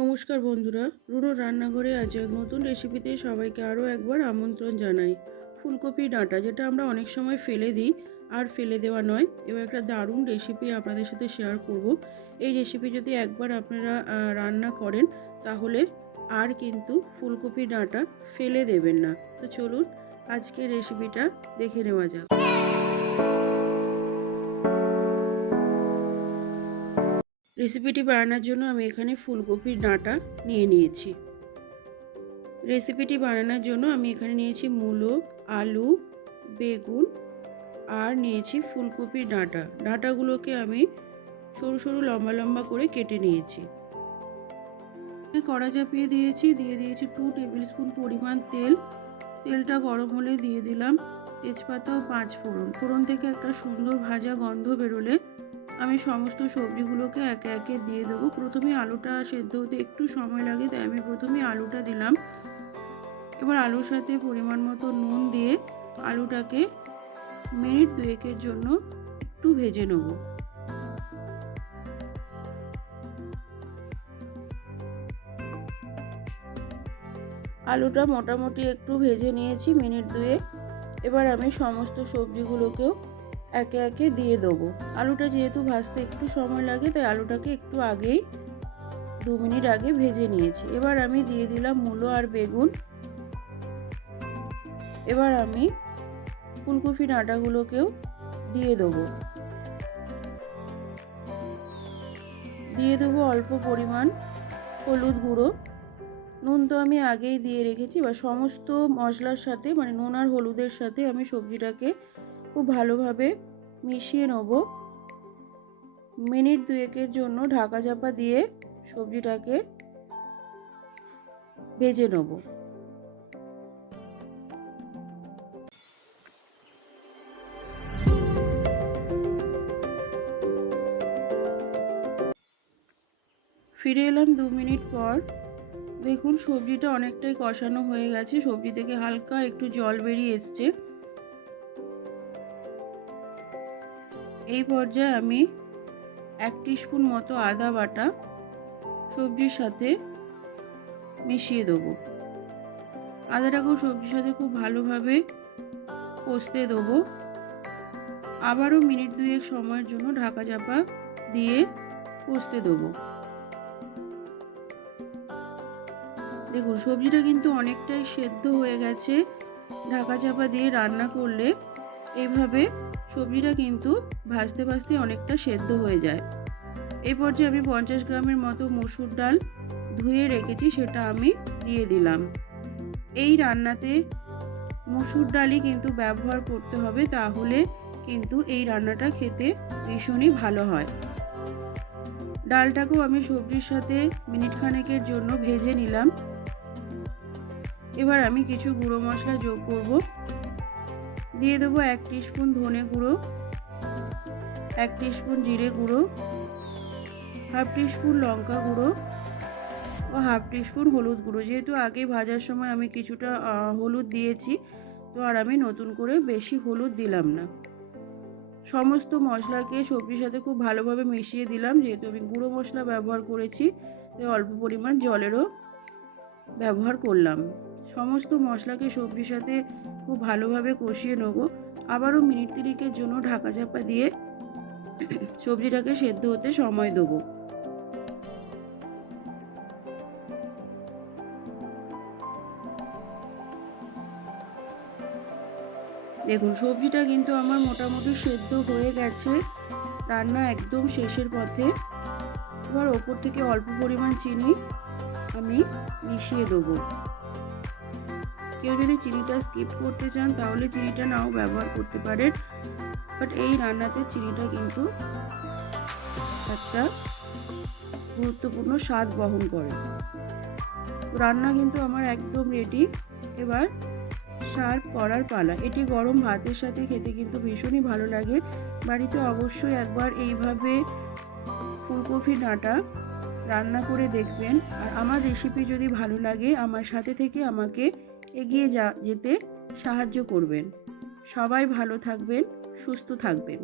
নমস্কার বন্ধুরা, রুনো রান্নাঘরে আজ এক নতুন রেসিপিতে সবাইকে আরও একবার আমন্ত্রণ জানাই। ফুলকপি ডাঁটা, যেটা আমরা অনেক সময় ফেলে দিই, আর ফেলে দেওয়া নয়, এবার একটা দারুণ রেসিপি আপনাদের সাথে শেয়ার করব। এই রেসিপি যদি একবার আপনারা রান্না করেন, তাহলে আর কিন্তু ফুলকপি ডাঁটা ফেলে দেবেন না। তো চলুন আজকে রেসিপিটা দেখে নেওয়া যাক। রেসিপিটি বানানোর জন্য আমি এখানে ফুলকপির ডাঁটা নিয়ে নিয়েছি। রেসিপিটি বানানোর জন্য আমি এখানে নিয়েছি মূলো, আলু, বেগুন আর নিয়েছি ফুলকপির ডাঁটা। ডাঁটাগুলোকে আমি সরু সরু লম্বা লম্বা করে কেটে নিয়েছি। কড়া চাপিয়ে দিয়েছি, দিয়ে দিয়েছি টু টেবিল স্পুন পরিমাণ তেল। তেলটা গরম হলে দিয়ে দিলাম তেজপাতা ও পাঁচ ফোড়ন। ফোড়ন থেকে একটা সুন্দর ভাজা গন্ধ বেরোলে আমি সমস্ত সবজিগুলোকে একে একে দিয়ে দেবো। প্রথমে আলুটা সেদ্ধ হতে একটু সময় লাগে, তাই আমি প্রথমে আলুটা দিলাম। এবার আলুর সাথে পরিমাণ মতো নুন দিয়ে আলুটাকে মিনিট দুয়েকের জন্য একটু ভেজে নেব। আলুটা মোটামুটি একটু ভেজে নিয়েছি মিনিট দুয়েক। এবার আমি সমস্ত সবজিগুলোকেও একে একে দিয়ে দেবো। আলুটা যেহেতু ভাজতে একটু সময় লাগে, তাই আলুটাকে একটু আগেই দু মিনিট আগে ভেজে নিয়েছি। এবার আমি দিয়ে দিলাম মূলো আর বেগুন। এবার আমি ফুলকপি ডাঁটাগুলোকেও দিয়ে দেবো। দিয়ে দেবো অল্প পরিমাণ হলুদ গুঁড়ো। নুন তো আমি আগেই দিয়ে রেখেছি। বা সমস্ত মশলার সাথে মানে নুন আর হলুদের সাথে আমি সবজিটাকে খুব ভালোভাবে মিশিয়ে নেব। মিনিট দুয়েকের জন্য ঢাকা চাপা দিয়ে সবজিটাকে ভেজে নেব। ফিরে এলাম দু মিনিট পর। দেখুন সবজিটা অনেকটাই কষানো হয়ে গেছে। সবজি থেকে হালকা একটু জল বেরিয়ে এসছে। এই পর্যায়ে আমি এক স্পুন মতো আদা বাটা সবজির সাথে মিশিয়ে দেবো। আদাটাকেও সবজির সাথে খুব ভালোভাবে কষতে দেবো। আবারও মিনিট দুয়েক সময়ের জন্য ঢাকা চাপা দিয়ে কষতে দেবো। দেখুন, সবজিটা কিন্তু অনেকটাই সেদ্ধ হয়ে গেছে। ঢাকা চাপা দিয়ে রান্না করলে এইভাবে সবজিটা কিন্তু ভাজতে ভাজতে অনেকটা সেদ্ধ হয়ে যায়। এই পর্যায়ে আমি পঞ্চাশ গ্রামের মতো মসুর ডাল ধুয়ে রেখেছি, সেটা আমি দিয়ে দিলাম। এই রান্নাতে মসুর ডালই কিন্তু ব্যবহার করতে হবে, তাহলে কিন্তু এই রান্নাটা খেতে ভীষণই ভালো হয়। ডালটাকেও আমি সবজির সাথে মিনিট খানেকের জন্য ভেজে নিলাম। এবার আমি কিছু গুঁড়ো মশলা যোগ করব। দিয়ে দেবো এক স্পুন ধনে গুঁড়ো, এক স্পুন জিরে গুঁড়ো হাফ স্পুন লঙ্কা গুঁড়ো ও হাফ স্পুন হলুদ গুঁড়ো। যেহেতু আগে ভাজার সময় আমি কিছুটা হলুদ দিয়েছি, তো আর আমি নতুন করে বেশি হলুদ দিলাম না। সমস্ত মশলাকে সবজির সাথে খুব ভালোভাবে মিশিয়ে দিলাম, যেহেতু আমি গুঁড়ো মশলা ব্যবহার করেছি, তাই অল্প পরিমাণ জলেরও ব্যবহার করলাম। সমস্ত মশলাকে সবজির সাথে খুব ভালোভাবে কষিয়ে নেব। আবারও মিনিট তিরিকের জন্য ঢাকা চাপা দিয়ে সবজিটাকে সেদ্ধ হতে সময় দেবো। দেখুন, সবজিটা কিন্তু আমার মোটামুটি সেদ্ধ হয়ে গেছে। রান্না একদম শেষের পথে। এবার ওপর থেকে অল্প পরিমাণ চিনি আমি মিশিয়ে দেবো। কেউ যদি চিনিটা স্কিপ করতে চান, তাহলে চিনিটা নাও ব্যবহার করতে পারেন। বাট এই রান্নাতে চিনিটা কিন্তু একটা গুরুত্বপূর্ণ স্বাদ বহন করে। রান্না কিন্তু আমার একদম রেডি এবার সার্ভ করার পালা। এটি গরম ভাতের সাথে খেতে কিন্তু ভীষণই ভালো লাগে। বাড়িতে অবশ্যই একবার এইভাবে ফুলকপি ডাঁটা রান্না করে দেখবেন। আর আমার রেসিপি যদি ভালো লাগে, আমার সাথে থেকে আমাকে এগিয়ে যা যেতে সাহায্য করবেন। সবাই ভালো থাকবেন সুস্থ থাকবেন।